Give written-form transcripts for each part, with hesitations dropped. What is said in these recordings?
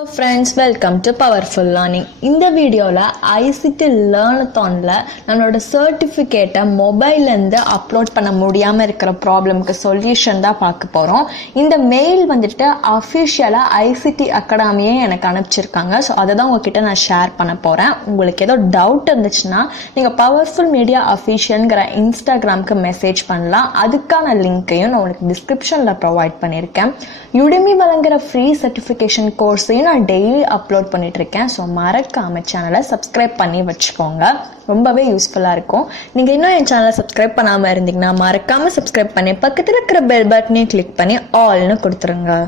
Hello friends, welcome to Powerful Learning. இந்த வீடியோவில் ICT Learnathonல நம்மளோட சர்டிஃபிகேட்டை மொபைல்லேருந்து அப்லோட் பண்ண முடியாமல் இருக்கிற ப்ராப்ளம்க்கு சொல்யூஷன் தான் பார்க்க போகிறோம். இந்த மெயில் வந்துட்டு அஃபிஷியலாக ICT அகாடமியே எனக்கு அனுப்பிச்சிருக்காங்க. ஸோ அதை தான் உங்ககிட்ட நான் ஷேர் பண்ண போகிறேன். உங்களுக்கு ஏதோ டவுட் இருந்துச்சுன்னா நீங்கள் பவர்ஃபுல் மீடியா அஃபிஷியல்ங்கிற இன்ஸ்டாகிராமுக்கு மெசேஜ் பண்ணலாம். அதுக்கான லிங்க்கையும் நான் உங்களுக்கு டிஸ்கிரிப்ஷனில் ப்ரொவைட் பண்ணியிருக்கேன். யுடெமி வழங்குற ஃப்ரீ சர்டிஃபிகேஷன் கோர்ஸையும் நான் டெய்லி அப்லோட் பண்ணிட்டு இருக்கேன். ஸோ மறக்காம சேனலை சப்ஸ்கிரைப் பண்ணி வச்சுக்கோங்க, ரொம்பவே யூஸ்ஃபுல்லாக இருக்கும். நீங்கள் இன்னும் என் சேனலை சப்ஸ்கிரைப் பண்ணாமல் இருந்தீங்கன்னா மறக்காமல் சப்ஸ்கிரைப் பண்ணி பக்கத்தில் இருக்கிற பெல் பட்டனையும் கிளிக் பண்ணி ஆல்னு கொடுத்துருங்க.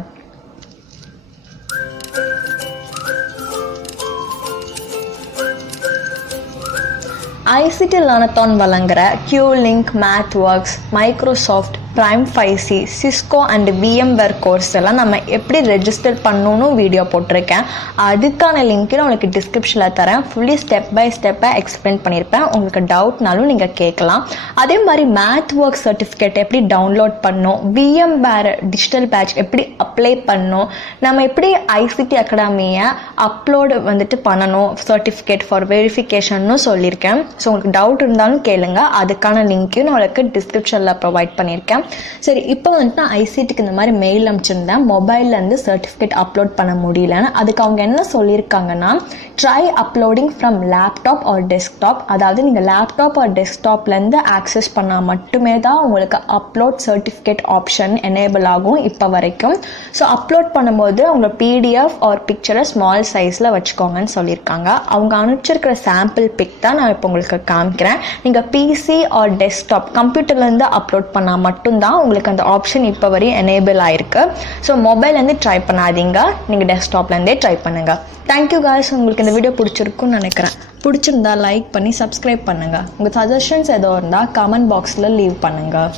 ICT Learnathon வழங்குற Qlik, MathWorks, Microsoft, Prime 5C, Cisco and Vmware course எல்லாம் நம்ம எப்படி ரெஜிஸ்டர் பண்ணணும்னு வீடியோ போட்டிருக்கேன். அதுக்கான லிங்க் நான் உங்களுக்கு டிஸ்கிரிப்ஷனில் தரேன். ஃபுல்லி ஸ்டெப் பை ஸ்டெப்பாக எக்ஸ்பிளைன் பண்ணியிருப்பேன். உங்களுக்கு டவுட்னாலும் நீங்கள் கேட்கலாம். அதே மாதிரி MathWorks சர்டிஃபிகேட் எப்படி டவுன்லோட் பண்ணணும், Vmware டிஜிட்டல் பேட்ச் எப்படி அப்ளை பண்ணணும், நம்ம எப்படி ICT அகாடமியை அப்லோடு வந்துட்டு பண்ணணும் சர்டிஃபிகேட் ஃபார் வெரிஃபிகேஷன்னு சொல்லியிருக்கேன். ஸோ உங்களுக்கு டவுட் இருந்தாலும் கேளுங்க. அதுக்கான லிங்க்கையும் நான் உங்களுக்கு டிஸ்கிரிப்ஷனில் ப்ரொவைட் பண்ணியிருக்கேன். சரி, இப்போ வந்துட்டு நான் ஐசிடிக்கு இந்த மாதிரி மெயில் அனுப்பிச்சிருந்தேன், மொபைல்லேருந்து சர்டிஃபிகேட் அப்லோட் பண்ண முடியலன்னு. அதுக்கு அவங்க என்ன சொல்லியிருக்காங்கன்னா, try uploading from laptop or desktop. அதாவது நீங்கள் லேப்டாப் ஆர் டெஸ்க்டாப்லேருந்து ஆக்சஸ் பண்ணால் மட்டுமே தான் உங்களுக்கு அப்லோட் சர்டிஃபிகேட் ஆப்ஷன் எனேபிள் ஆகும் இப்போ வரைக்கும். ஸோ அப்லோட் பண்ணும்போது உங்களோட PDF ஆர் பிக்சரை ஸ்மால் சைஸில் வச்சுக்கோங்கன்னு சொல்லியிருக்காங்க. அவங்க அனுப்பிச்சிருக்கிற சாம்பிள் பிக் தான் நான் இப்போ உங்களுக்கு காமிக்கிறேன். நீங்கள் PC ஆர் டெஸ்க்டாப் கம்ப்யூட்டர்லேருந்து அப்லோட் பண்ணால் மட்டும்தான் உங்களுக்கு அந்த ஆப்ஷன் இப்போ வரையும் எனேபிள் ஆயிருக்கு. ஸோ மொபைல்லேருந்து ட்ரை பண்ணாதீங்க, நீங்கள் டெஸ்க்டாப்லேருந்தே ட்ரை பண்ணுங்கள். Thank you guys. உங்களுக்கு இந்த வீடியோ பிடிச்சிருக்குன்னு நினைக்கிறேன். பிடிச்சிருந்தா லைக் பண்ணி சப்ஸ்கிரைப் பண்ணுங்கள். உங்கள் சஜஷன்ஸ் எதோ இருந்தால் கமெண்ட் பாக்ஸில் லீவ் பண்ணுங்கள்.